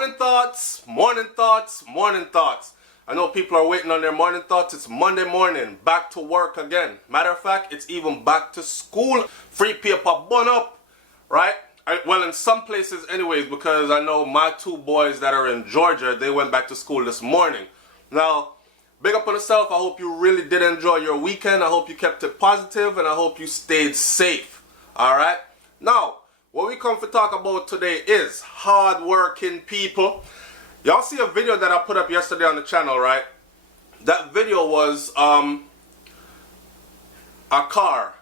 Morning thoughts, morning thoughts, morning thoughts. I know people are waiting on their morning thoughts. It's Monday morning, back to work again. Matter of fact, it's even back to school. Free paper, bun up, right? Well, in some places anyways, because I know my two boys that are in Georgia, they went back to school this morning. Now, big up on yourself. I hope you really did enjoy your weekend. I hope you kept it positive, and I hope you stayed safe. All right? Now, what we come to talk about today is hard-working people. Y'all see a video that I put up yesterday on the channel, right? That video was a car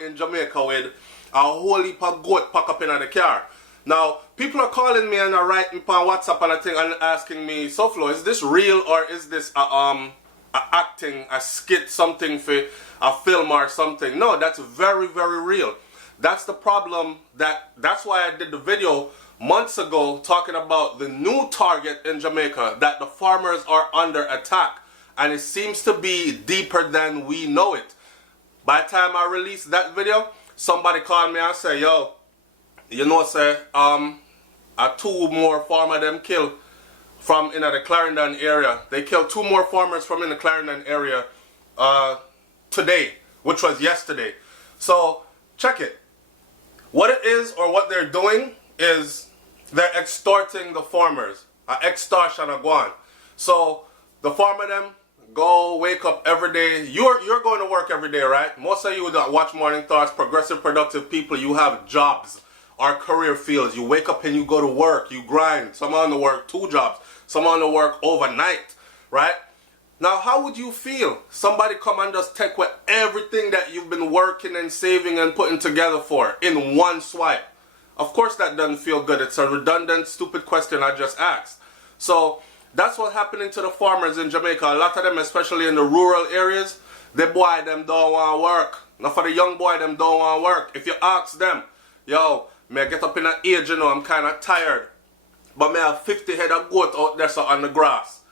in Jamaica with a whole heap of goat packed up in the car. Now, people are calling me and are writing on WhatsApp and I think and asking me, SouFlo, is this real or is this a acting, a skit, something for a film or something? No, that's very, very real. That's the problem. That's why I did the video months ago talking about the new target in Jamaica, that the farmers are under attack. And it seems to be deeper than we know it. By the time I released that video, somebody called me and said, yo, you know, say, two more farmer them killed from in the Clarendon area. They killed two more farmers from in the Clarendon area today, which was yesterday. So, check it. What it is, or what they're doing, is they're extorting the farmers. Extortion a gone. So, the farmer them go wake up every day. You're going to work every day, right? Most of you that watch Morning Thoughts, progressive, productive people, you have jobs or career fields. You wake up and you go to work. You grind. Some on to work 2 jobs. Some on to work overnight, right? Now, how would you feel? Somebody come and just take away everything that you've been working and saving and putting together for in one swipe. Of course that doesn't feel good. It's a redundant, stupid question I just asked. So, that's what's happening to the farmers in Jamaica. A lot of them, especially in the rural areas, the boy them don't want to work. Now for the young boy them don't want to work. If you ask them, yo, may I get up in an age, you know, I'm kind of tired. But may I have 50 head of goat out there so on the grass.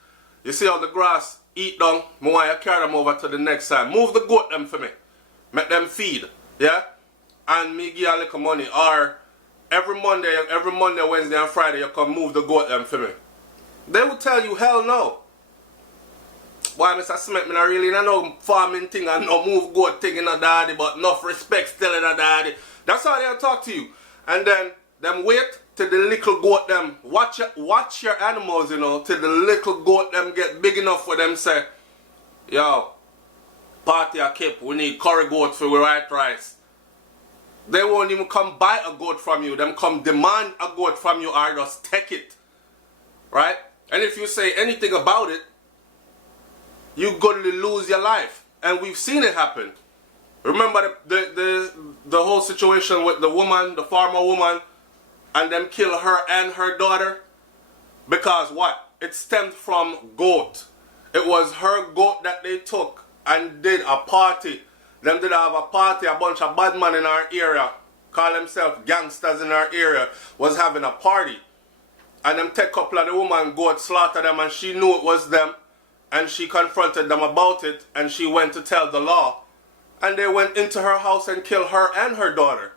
You see how the grass eat down? I want you to carry them over to the next side. Move the goat them for me. Make them feed. Yeah? And me give you a little money. Or every Monday, Wednesday and Friday, you come move the goat them for me. They will tell you, hell no. Why, Mr. Smith, I really don't know farming thing and no move goat thing in a daddy, but enough respect still in a daddy. That's how they'll talk to you. And then, them wait till the little goat them, watch your animals, you know, till the little goat them get big enough for them say, yo, party a kip, we need curry goat for white rice. They won't even come buy a goat from you. Them come demand a goat from you or just take it. Right? And if you say anything about it, you're going to lose your life. And we've seen it happen. Remember the whole situation with the woman, the farmer woman, and them kill her and her daughter? Because what? It stemmed from goat. It was her goat that they took and did a party. Them did have a party, a bunch of bad men in our area, call themselves gangsters in our area, was having a party. And them take a couple of the woman goat, slaughter them, and she knew it was them. And she confronted them about it, and she went to tell the law. And they went into her house and killed her and her daughter.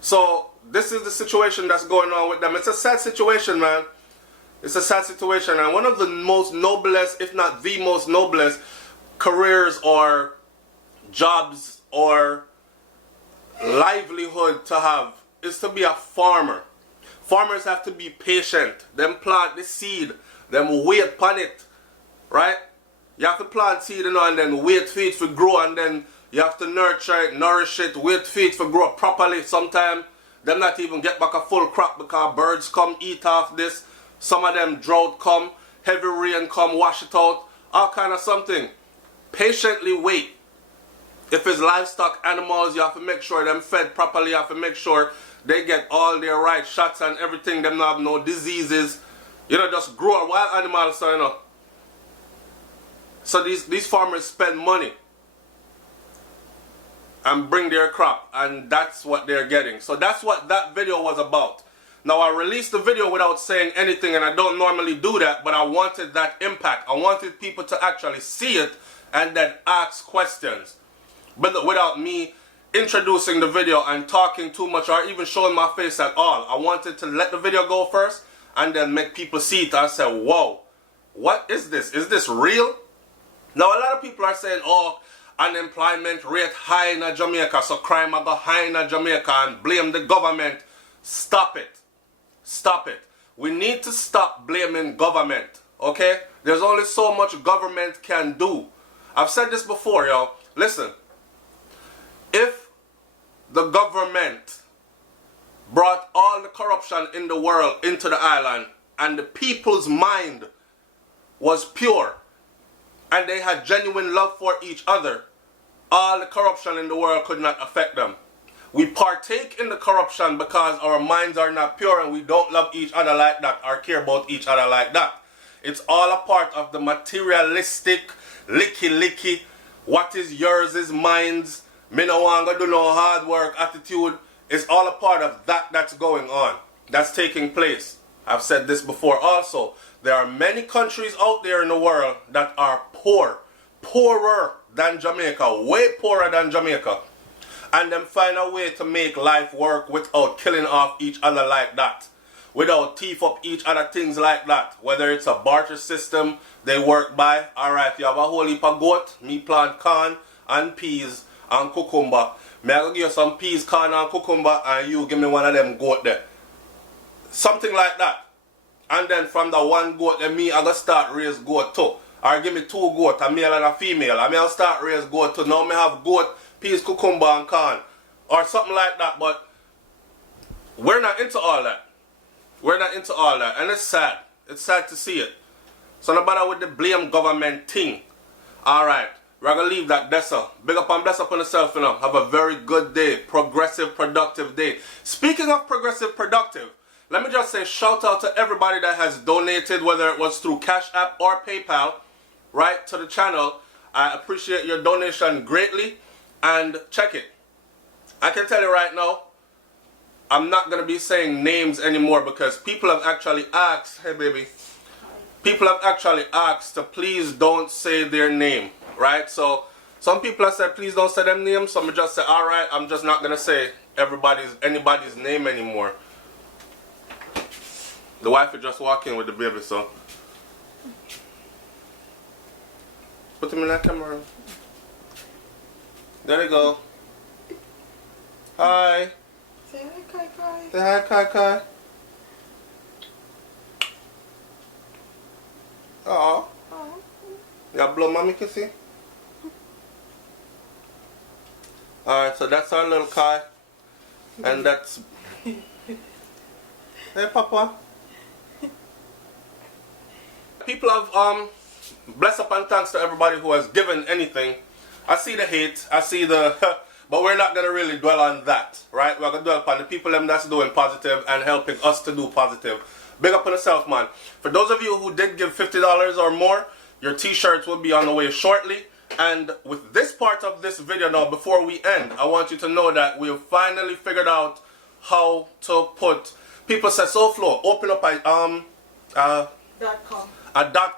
So, this is the situation that's going on with them. It's a sad situation, man. It's a sad situation. And one of the most noblest, if not the most noblest, careers or jobs or livelihood to have is to be a farmer. Farmers have to be patient. Them plant the seed. Them wait upon it. Right? You have to plant seed, you know, and then wait for it to grow, and then you have to nurture it, nourish it, wait for it to grow properly. Sometimes them not even get back a full crop because birds come eat off this. Some of them drought come, heavy rain come, wash it out, all kind of something. Patiently wait. If it's livestock animals, you have to make sure them fed properly. You have to make sure they get all their right shots and everything. Them not have no diseases. You know, just grow a wild animal, so you know. So these farmers spend money and bring their crop, and that's what they're getting. So that's what that video was about. Now, I released the video without saying anything, and I don't normally do that, but I wanted that impact. I wanted people to actually see it and then ask questions. But without me introducing the video and talking too much or even showing my face at all. I wanted to let the video go first and then make people see it and say, whoa, what is this? Is this real? Now a lot of people are saying, oh, unemployment rate high in Jamaica, so crime are go high in Jamaica and blame the government. Stop it. Stop it. We need to stop blaming government, okay? There's only so much government can do. I've said this before, y'all. Listen, if the government brought all the corruption in the world into the island and the people's mind was pure and they had genuine love for each other, all the corruption in the world could not affect them. We partake in the corruption because our minds are not pure and we don't love each other like that or care about each other like that. It's all a part of the materialistic, licky, what is yours is mine's, me no want to do no hard work attitude. It's all a part of that that's going on, that's taking place. I've said this before also. There are many countries out there in the world that are poor, poorer than Jamaica, way poorer than Jamaica. And them find a way to make life work without killing off each other like that. Without teeth up each other, things like that. Whether it's a barter system they work by. Alright, you have a whole heap of goat, me plant corn and peas and cucumber. Me I go give you some peas, corn and cucumber and you give me one of them goat there. Something like that. And then from the one goat, then me I go start raise goat too. Or give me two goat, a male and a female. And me I'll start raise goat too. Now me have goat, peas, cucumber and corn. Or something like that. But we're not into all that. We're not into all that. And it's sad. It's sad to see it. So no bother with the blame government thing. Alright. We're going to leave that Dessa. Big up and bless up on yourself, you know. Have a very good day. Progressive, productive day. Speaking of progressive, productive, let me just say shout out to everybody that has donated, whether it was through Cash App or PayPal, right, to the channel. I appreciate your donation greatly. And check it. I can tell you right now, I'm not going to be saying names anymore because people have actually asked, hey baby, people have actually asked to please don't say their name, right? So some people have said please don't say them names, so I'm just say alright, I'm just not going to say anybody's name anymore. The wife is just walking with the baby, so put him in that camera. There you go. Hi. Say hi, Kai Kai. Say hi, Kai Kai. Aww. You blow mommy kissy? Alright, so that's our little Kai. And that's... Hey, Papa. People have, bless up and thanks to everybody who has given anything. I see the hate, I see the... But we're not going to really dwell on that, right? We're going to dwell upon the people that's doing positive and helping us to do positive. Big up on yourself, man. For those of you who did give $50 or more, your t-shirts will be on the way shortly. And with this part of this video now, before we end, I want you to know that we've finally figured out how to put... People say, SouFlo, open up a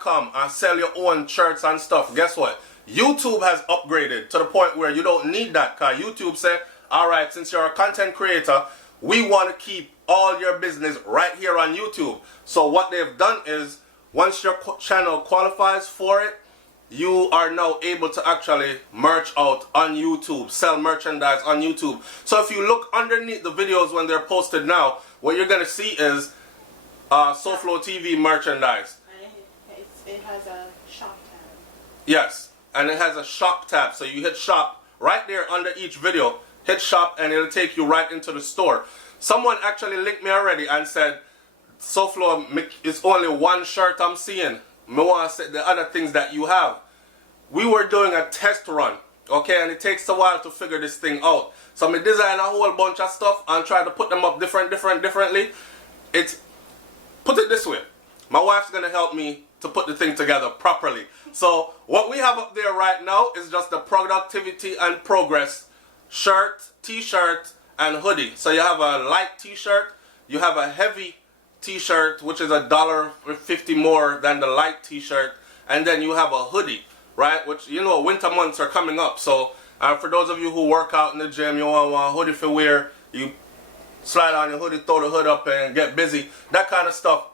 .com and sell your own shirts and stuff. Guess what? YouTube has upgraded to the point where you don't need that, because YouTube said, alright, since you're a content creator, we want to keep all your business right here on YouTube. So what they've done is, once your channel qualifies for it, you are now able to actually merch out on YouTube, sell merchandise on YouTube. So if you look underneath the videos when they're posted now, what you're going to see is SouFLoTV merchandise. It has a shop tab. Yes. And it has a shop tab, so you hit shop right there under each video, hit shop and it'll take you right into the store. Someone actually linked me already and said, SouFlo, it's only one shirt I'm seeing. Me want to say the other things that you have. We were doing a test run, okay, and it takes a while to figure this thing out. So me design a whole bunch of stuff and try to put them up differently. Put it this way, my wife's gonna help me to put the thing together properly. So what we have up there right now is just the productivity and progress shirt, t-shirt and hoodie. So you have a light t-shirt, you have a heavy t-shirt which is $1.50 more than the light t-shirt, and then you have a hoodie, right, which, you know, winter months are coming up, so And for those of you who work out in the gym, you want one hoodie for wear, you slide on your hoodie, throw the hood up and get busy, that kind of stuff.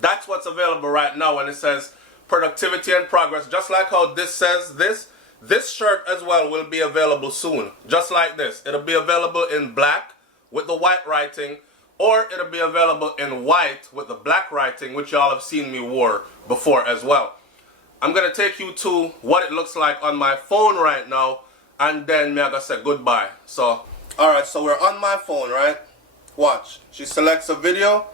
That's what's available right now when it says productivity and progress. Just like how this says this shirt as well will be available soon. Just like this. It'll be available in black with the white writing, or it'll be available in white with the black writing, which y'all have seen me wear before as well. I'm going to take you to what it looks like on my phone right now, and then me I gotta say goodbye. So, alright, so we're on my phone, right? Watch. She selects a video.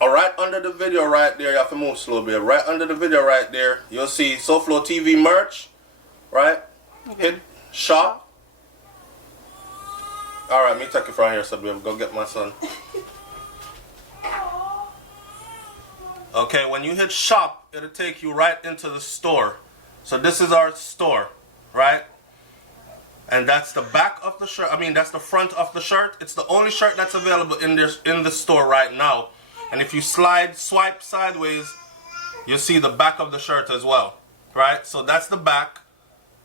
Right under the video right there, you have to move slow bit. Right under the video right there, you'll see SouFLoTV merch, right? Hit shop. Alright, me take it from here, so baby, go get my son. Okay, when you hit shop, it'll take you right into the store. So this is our store, right? And that's the back of the shirt. I mean, that's the front of the shirt. It's the only shirt that's available in the store right now. And if you swipe sideways, you'll see the back of the shirt as well, right? So that's the back,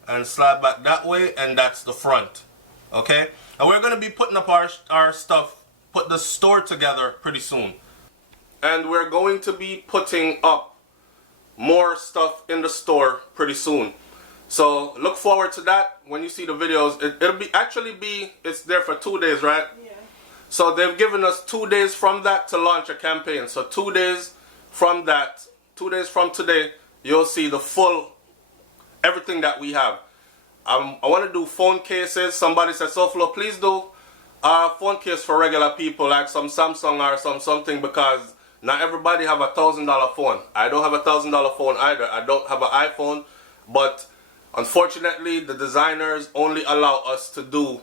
and slide back that way, and that's the front, okay? And we're gonna be putting up our stuff, put the store together pretty soon. And we're going to be putting up more stuff in the store pretty soon. So look forward to that when you see the videos. It'll be it's there for 2 days, right? Yeah. So they've given us 2 days from that to launch a campaign. So 2 days from that, 2 days from today, you'll see the full, everything that we have. I want to do phone cases. Somebody said, SouFLo, please do a phone case for regular people, like some Samsung or something, because not everybody have $1,000 phone. I don't have $1,000 phone either. I don't have an iPhone, but unfortunately, the designers only allow us to do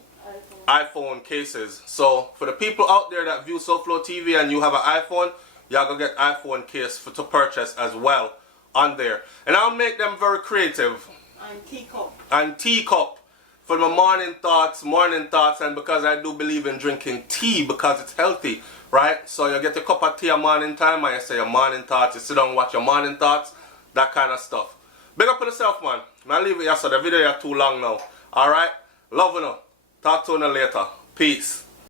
iPhone cases. So for the people out there that view SouFLoTV and you have an iPhone, y'all go get iPhone case to purchase as well on there. And I'll make them very creative. And teacup. And teacup for my morning thoughts, and because I do believe in drinking tea because it's healthy, right? So you get a cup of tea at morning time and you say your morning thoughts, you sit down and watch your morning thoughts, that kind of stuff. Big up on yourself, man. I'll leave it here, so the video is too long now. Alright? Love you now. Talk to you later. Peace.